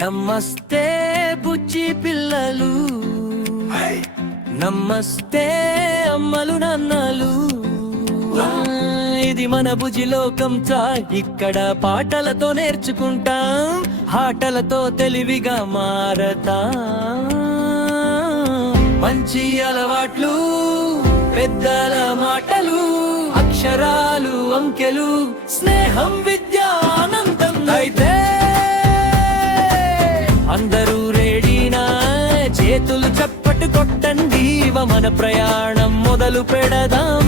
నమస్తే బుజ్జి పిల్లలు, నమస్తే అమ్మలు నాన్నలు. ఇది మన బుజ్జి లోకం ఇక్కడ పాటలతో నేర్చుకుంటాం, ఆటలతో తెలివిగా మారతా. మంచి అలవాట్లు, పెద్దల మాటలు, అక్షరాలు, అంకెలు, స్నేహం, విద్య, ఆనందం. అయితే అందరూ రెడీనా? చేతులు చప్పటు కొట్టండి, మన ప్రయాణం మొదలు పెడదాం.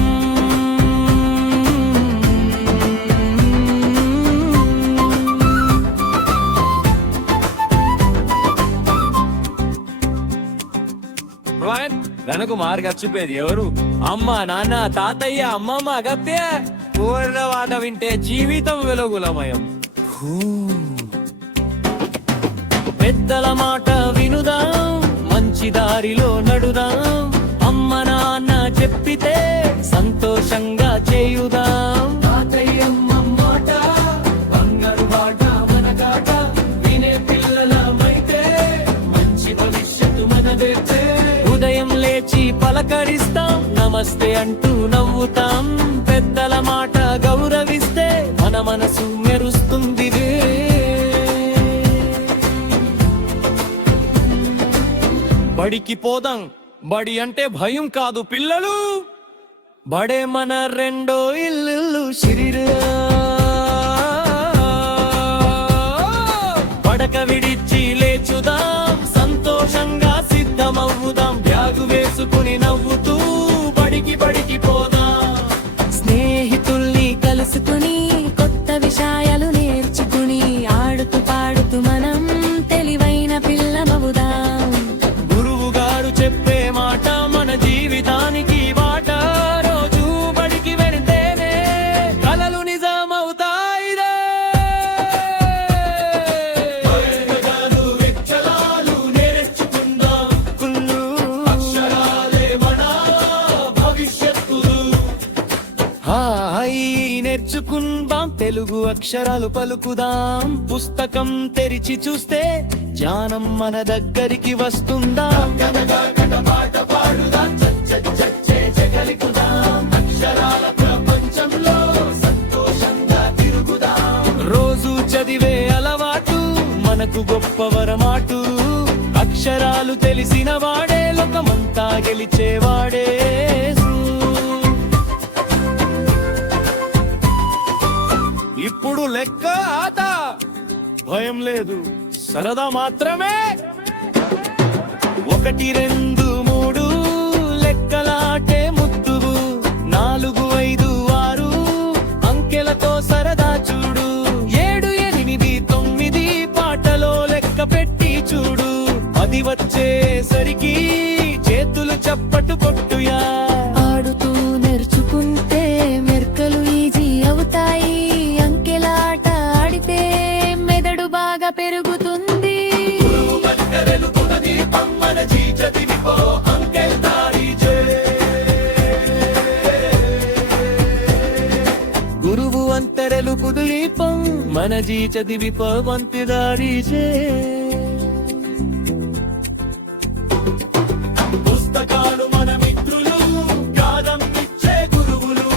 వెనక మార్గచ్చిపోయేది ఎవరు? అమ్మ, నాన్న, తాతయ్య, అమ్మమ్మ, అగత్య. పూర్ణవాద వింటే జీవితం వెలుగులమయం. పెద్దల మాట వినుదాం, మంచి దారిలో నడుదాం. అమ్మ నాన్న చెప్పితే సంతోషంగా చేయుదాం. తాతయ్యమ్మ మాట బంగారు బాట మనగాట, వినే పిల్లలమైతే మంచి భవిష్యత్తు మనదే. ఉదయం లేచి పలకరిస్తాం, నమస్తే అంటూ నవ్వుతాం. పెద్దల మాట గౌరవిస్తే మన మనసు మెరుస్తుంది. బడికి పోదాం, బడి అంటే భయం కాదు పిల్లలు. బడే మన రెండో ఇల్లు. పడక విడిచి లేచుదాం, సంతోషంగా సిద్ధమవుదాం. బ్యాగు వేసుకుని నవ్వుతూ బడికి పోదాం. స్నేహితుల్ని కలుసుకుని కొత్త విషయాలు నేర్చుకుని ఆడుతూ పాడుతూ మనం తెలివైన పిల్లమవుదాం. గురువు గారు చెప్పే మాట మన జీవితానికి బాట. రోజు బడికి వెళితేనే కలలు నిజమవుతాయి. నేర్చుకుందాం, తెలుగు అక్షరాలు పలుకుదాం. పుస్తకం తెరిచి చూస్తే జ్ఞానం మన దగ్గరికి వస్తుందా? రోజు చదివే అలవాటు మనకు గొప్ప వరమాటు. అక్షరాలు తెలిసిన వాడే లోకమంతా గెలిచేవాడే. ఇప్పుడు లెక్క ఆట, భయం లేదు, సరదా మాత్రమే. 1 2 3 లెక్కలాటే ముద్దు. 4 5 6 అంకెలతో సరదా చూడు. 7 8 9 పాటలో లెక్క పెట్టి చూడు. 10 వచ్చేసరికి చేతులు చప్పటు కొట్టుయా. ఆడుతూ నేర్చుకుంటే మెర్కలు ఈజీ అవుతాయి. అంకెలాట ఆడితే మెదడు బాగా పెరుగుతుంది. గురువు అంతరెలుపు దీపం, మన జీ చదివిపో వంతి దారి చే. పుస్తకాలు మన మిత్రులు, గానం ఇచ్చే గురువులు.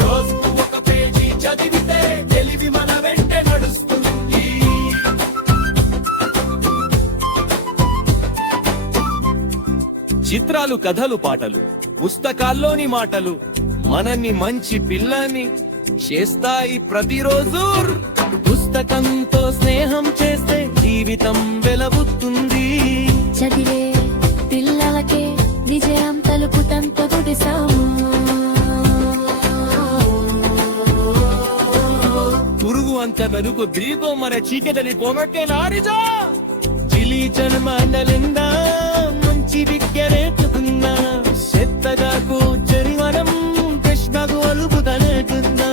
రోజుకు 1 పేజీ చదివితే తెలివి మన వెంట నడుస్తుంది. చిత్రాలు, కథలు, పాటలు, పుస్తకాల్లోని మాటలు మనల్ని మంచి పిల్లని చేస్తాయి ప్రతిరోజు. పుస్తకంతో స్నేహం చేస్తే జీవితం వెలుగుతుంది. చదివే పిల్లలకే విజయం తలుపుతాం తొలి సాము. గురువు అంత వెనుక దీపం మన చీకటిని పోగొట్టే నారిజా. జిలి జన్మలిందా మంచి విద్య నేర్చుకున్నా. చెత్తగా కూర్చొని మనం కృష్ణకు అలుపుతనేకున్నా.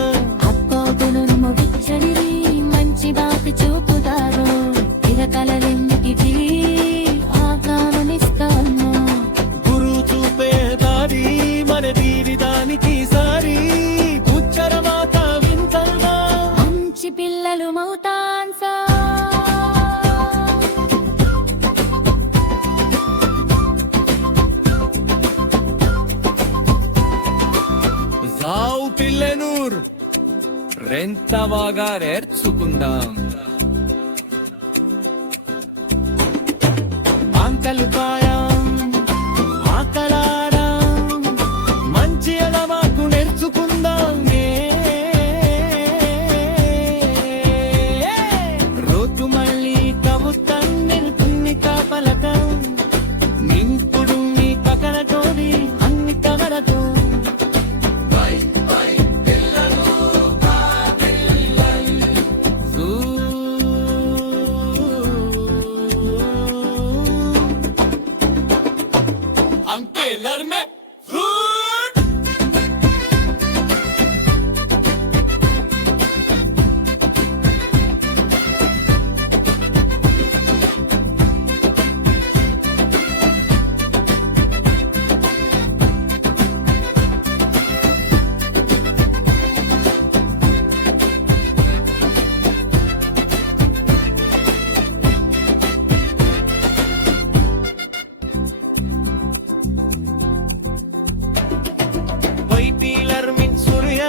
అప్పోగును ముగిచ్చడిరి మంచి బాటి చూపుతారు. ఇరకలెందుకి ఆకామనిస్తాను. గురువు చూపే దారి మన పిల్లెనూర్ రెంత బాగా నేర్చుకుందాం అంకలు కాయం ఆకలాడం మంచి అలవాటు నేర్చుకుందాం రోజు మళ్ళీ కబుతాం నిలుపుని కాపలకం నింపుడు నీ పకడతోని అన్ని కవరతో Ankelarme Fruit వైపీలర్ మిన్ సూర్య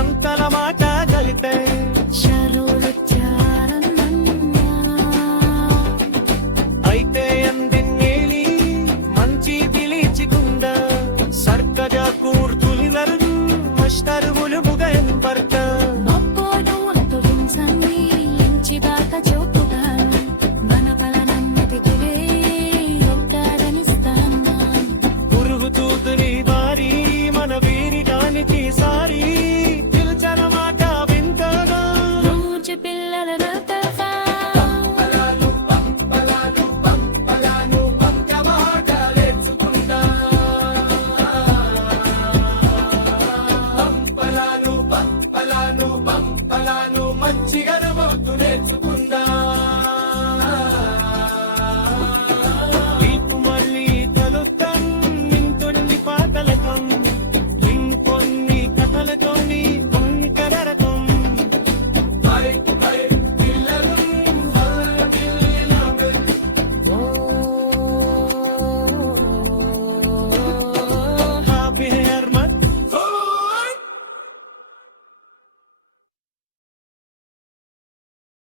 ఎంతల మాట